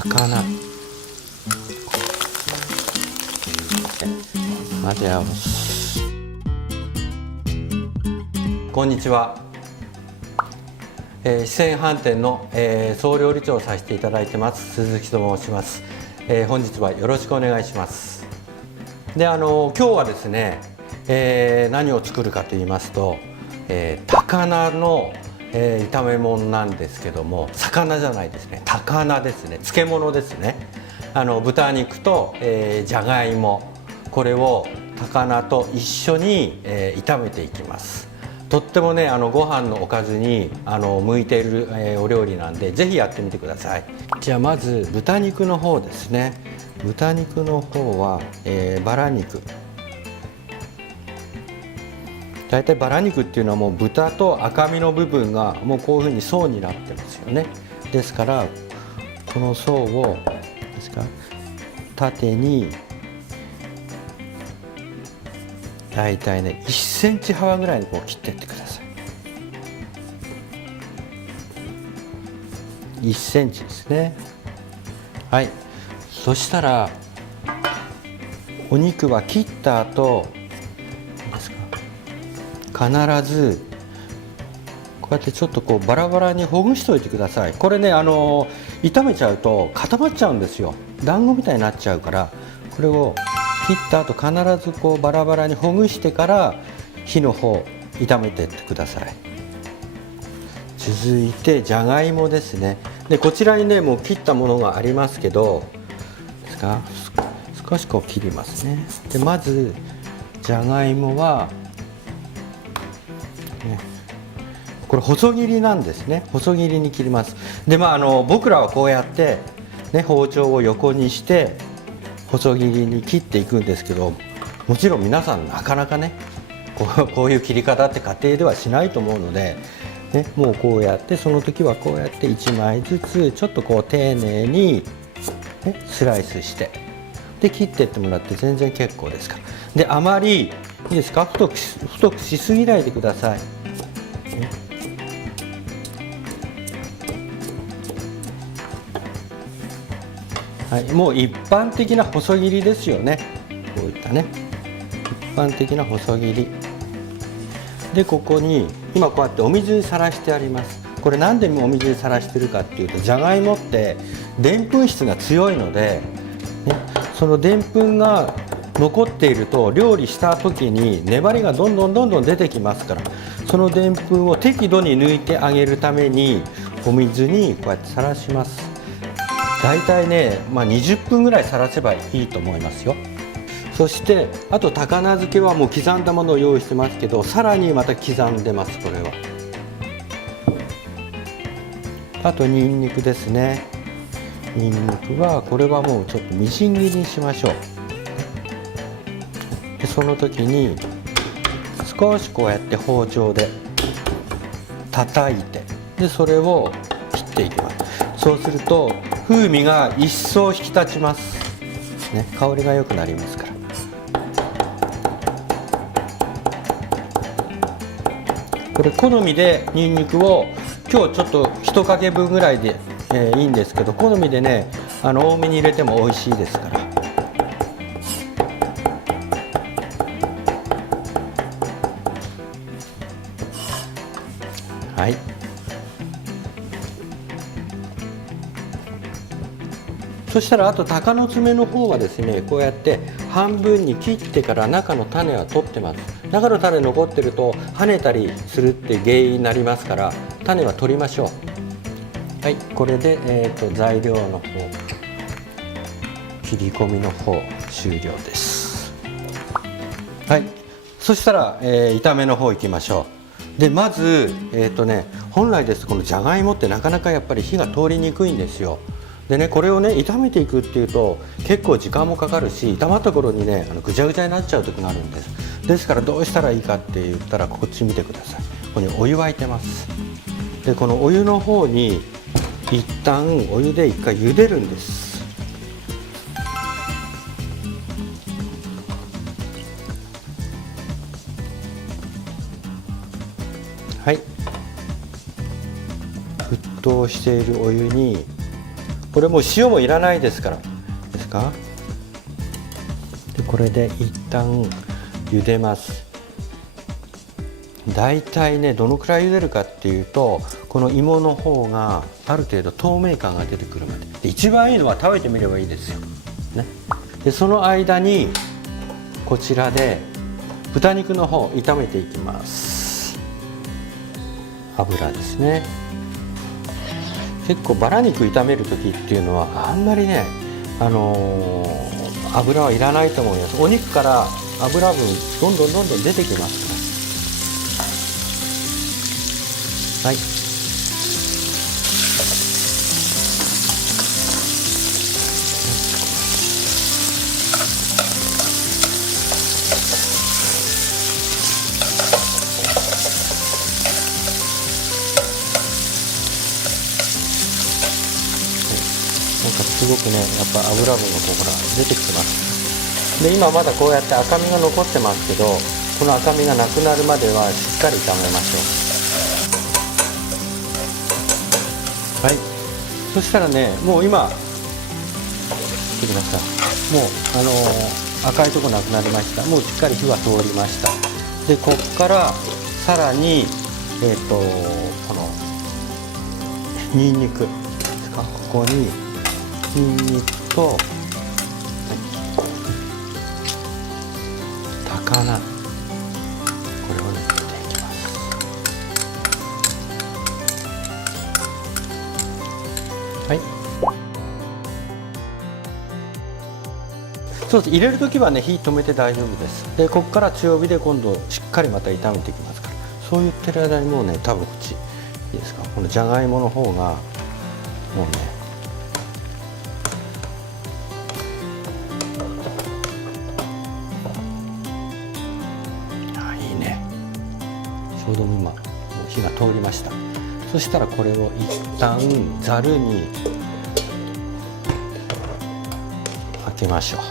高菜混ぜ合わす。こんにちは。四川飯店の、総料理長をさせていただいてます鈴木と申します。本日はよろしくお願いします。で今日はですね、何を作るかと言いますと、高菜の、炒め物なんですけども、魚じゃないですね、高菜ですね、漬物ですね。豚肉と、じゃがいも、これを高菜と一緒に、炒めていきます。とってもねご飯のおかずに向いている、お料理なんで、ぜひやってみてください。じゃあまず豚肉の方ですね。豚肉の方は、バラ肉、だいたいバラ肉っていうのはもう豚と赤身の部分がもうこういうふうに層になってますよね。ですからこの層をですか縦にだいたいね1センチ幅ぐらいにこう切っていってください。1センチですね。はい。そしたらお肉は切った後ですか、必ずこうやってちょっとこうバラバラにほぐしておいてください。これね炒めちゃうと固まっちゃうんですよ。団子みたいになっちゃうから、これを切った後必ずこうバラバラにほぐしてから火の方炒めていってください。続いてじゃがいもですね。でこちらにねもう切ったものがありますけどですか、少しこう切りますね。でまずじゃがいもは、ね、これ細切りなんですね。細切りに切ります。で僕らはこうやって、ね、包丁を横にして細切りに切っていくんですけど、もちろん皆さんなかなかねこういう切り方って家庭ではしないと思うので、ね、もうこうやってその時はこうやって1枚ずつちょっとこう丁寧に、ね、スライスしてで切っていってもらって全然結構ですから。であまりいいですか、太くしすぎないでください。ね、はい、もう一般的な細切りですよね。こういったね一般的な細切りで、ここに今こうやってお水にさらしてあります。これなんでお水にさらしてるかっていうと、じゃがいもってでんぷん質が強いので、ね、そのでんぷんが残っていると料理した時に粘りがどんどん出てきますから、そのでんぷんを適度に抜いてあげるためにお水にこうやってさらします。だいたいね、20分ぐらいさらせばいいと思いますよ。そしてあと高菜漬けはもう刻んだものを用意してますけど、さらにまた刻んでます。これはあとにんにくですね。にんにくはこれはもうちょっとみじん切りにしましょう。でその時に少しこうやって包丁で叩いて、でそれを切っていきます。そうすると風味が一層引き立ちます、ね、香りが良くなりますから。これ好みでにんにくを今日ちょっと1かけ分ぐらいで、いいんですけど、好みでね多めに入れても美味しいですから。はい。そしたらあと鷹の爪の方はですね、こうやって半分に切ってから中の種は取ってます。中の種残ってると跳ねたりするって原因になりますから、種は取りましょう。はい、これで、材料の方切り込みの方終了です。はい、そしたら、炒めの方行きましょう。でまず本来ですとこのじゃがいもってなかなかやっぱり火が通りにくいんですよ。でね、これをね炒めていくっていうと結構時間もかかるし、炒まった頃にねぐちゃぐちゃになっちゃう時があるんです。ですからどうしたらいいかって言ったら、こっち見てください。ここにお湯沸いてます。でこのお湯の方に一旦お湯で一回茹でるんです。はい、沸騰しているお湯にこれもう塩もいらないですからですか。でこれで一旦茹でます。だいたいねどのくらい茹でるかっていうと、この芋の方がある程度透明感が出てくるまで。で一番いいのは食べてみればいいですよ、ね、でその間にこちらで豚肉の方炒めていきます。油ですね。結構バラ肉炒める時っていうのはあんまりね、油はいらないと思います。お肉から油分どんどん出てきますから。はい、なんかすごくねやっぱ油分がこうほら出てきてます。で今まだこうやって赤みが残ってますけど、この赤みがなくなるまではしっかり炒めましょう。はい、そしたらねもう今見てください。もう赤いとこなくなりました。もうしっかり火は通りました。でこっからさらにこのにんにくですか。ここににんにくと高菜、これをね入れていきます。はい、そうです。入れるときはね火止めて大丈夫です。でここから強火で今度しっかりまた炒めていきますから、そう言ってる間にもうね多分こっちいいですか。このじゃがいもの方がもうねちょうど今火が通りました。そしたらこれを一旦ざるにあけましょう。は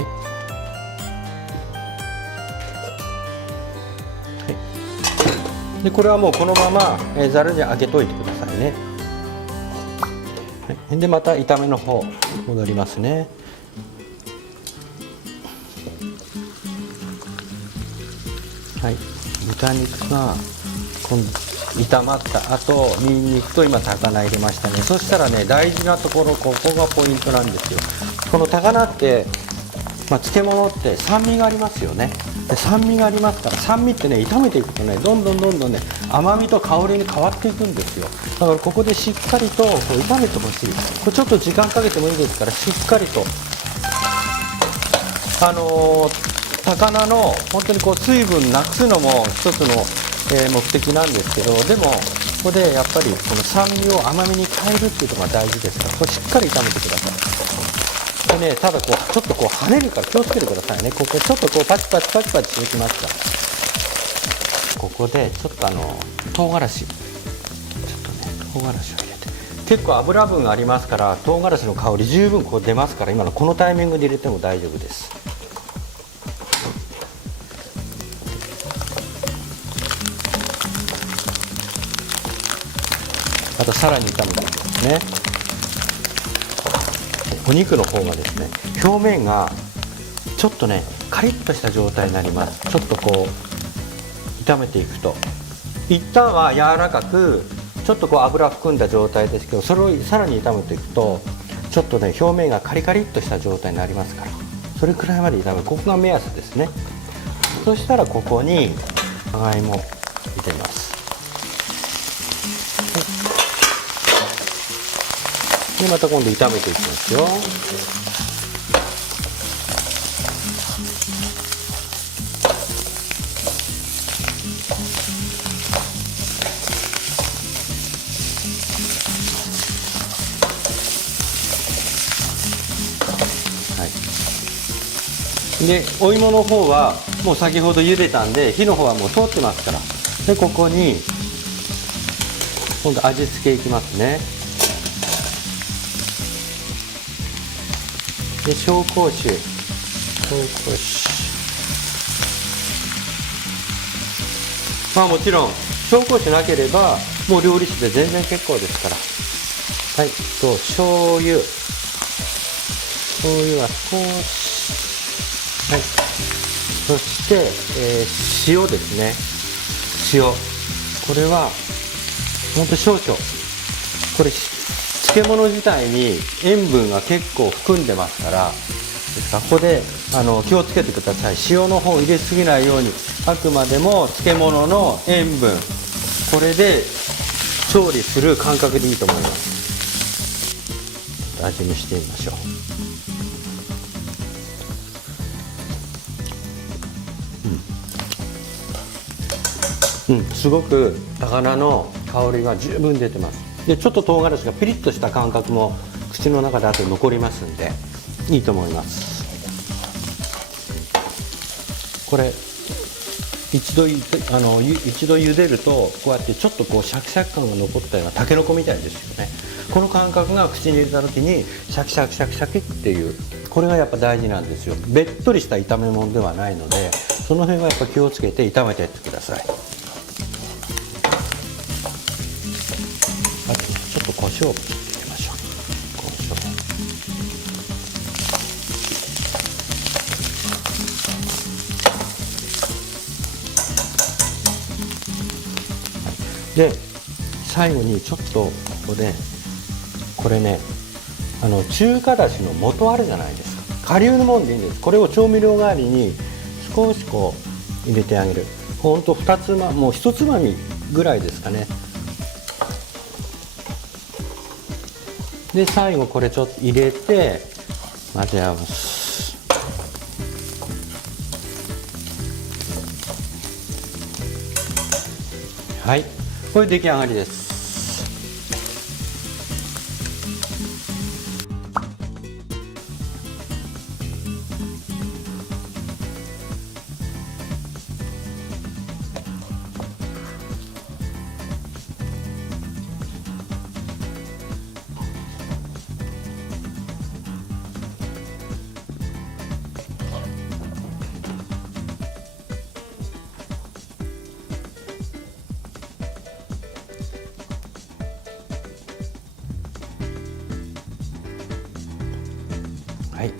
い、はい、でこれはもうこのままざるにあけといてくださいね。でまた炒めの方戻りますね。はい、豚肉が今度炒まった後にんにくと今高菜入れましたね。そしたらね大事なところ、ここがポイントなんですよ。この高菜って、漬物って酸味がありますよね。で酸味がありますから、酸味ってね炒めていくとねどんどんね甘みと香りに変わっていくんですよ。だからここでしっかりとこう炒めてほしい。これちょっと時間かけてもいいですから、しっかりと高菜の本当にこう水分なくすのも一つの、目的なんですけど、でもここでやっぱりこの酸味を甘みに変えるっていうのが大事ですから、これしっかり炒めてください。でね、ただこうちょっとこう跳ねるから気をつけてくださいね。ここちょっとこうパチパチしてきますから、ここでちょっと唐辛子、ちょっとね唐辛子を入れて、結構油分がありますから唐辛子の香り十分こう出ますから、今のこのタイミングで入れても大丈夫です。あとさらに炒めていきますね。お肉の方がですね表面がちょっとねカリッとした状態になります。ちょっとこう炒めていくと一旦は柔らかくちょっとこう油含んだ状態ですけど、それをさらに炒めていくとちょっとね表面がカリカリっとした状態になりますから、それくらいまで炒める、ここが目安ですね。そしたらここにじゃがいも入れます。でまた今度炒めていきますよ。はい、でお芋の方はもう先ほど茹でたんで火の方はもう通ってますから、でここに今度味付けいきますね。で紹興酒少し、まあもちろん紹興酒なければもう料理酒で全然結構ですから。はい、醤油は少し、はい、そして、塩ですね。塩、これはほんと少々。これ漬物自体に塩分が結構含んでますから、ここで気をつけてください。塩の方を入れすぎないように。あくまでも漬物の塩分、これで調理する感覚でいいと思います。味見してみましょう。すごく高菜の香りが十分出てます。でちょっと唐辛子がピリッとした感覚も口の中で後で残りますんでいいと思います。これ一度茹でるとこうやってちょっとこうシャキシャキ感が残ったようなタケノコみたいですよね。この感覚が口に入れた時にシャキシャキシャキシャキっていう、これがやっぱ大事なんですよ。べっとりした炒め物ではないので、その辺はやっぱ気をつけて炒めていってください。あとちょっと胡椒を入れましょう。胡椒、で最後にちょっとここでこれね、中華だしの素あるじゃないですか。顆粒のもんでいいんです。これを調味料代わりに少しこう入れてあげる。ほんともう1つまみぐらいですかね。で最後これちょっと入れて混ぜ合わす。はい、これ出来上がりです。はい、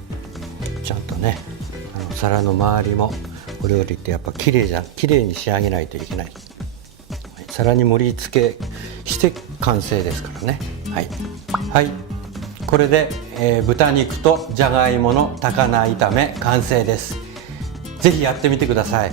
ちゃんとね皿の周りもお料理ってやっぱ綺麗に仕上げないといけない。皿に盛り付けして完成ですからね。はい、はい、これで、豚肉とじゃがいもの高菜炒め完成です。ぜひやってみてください。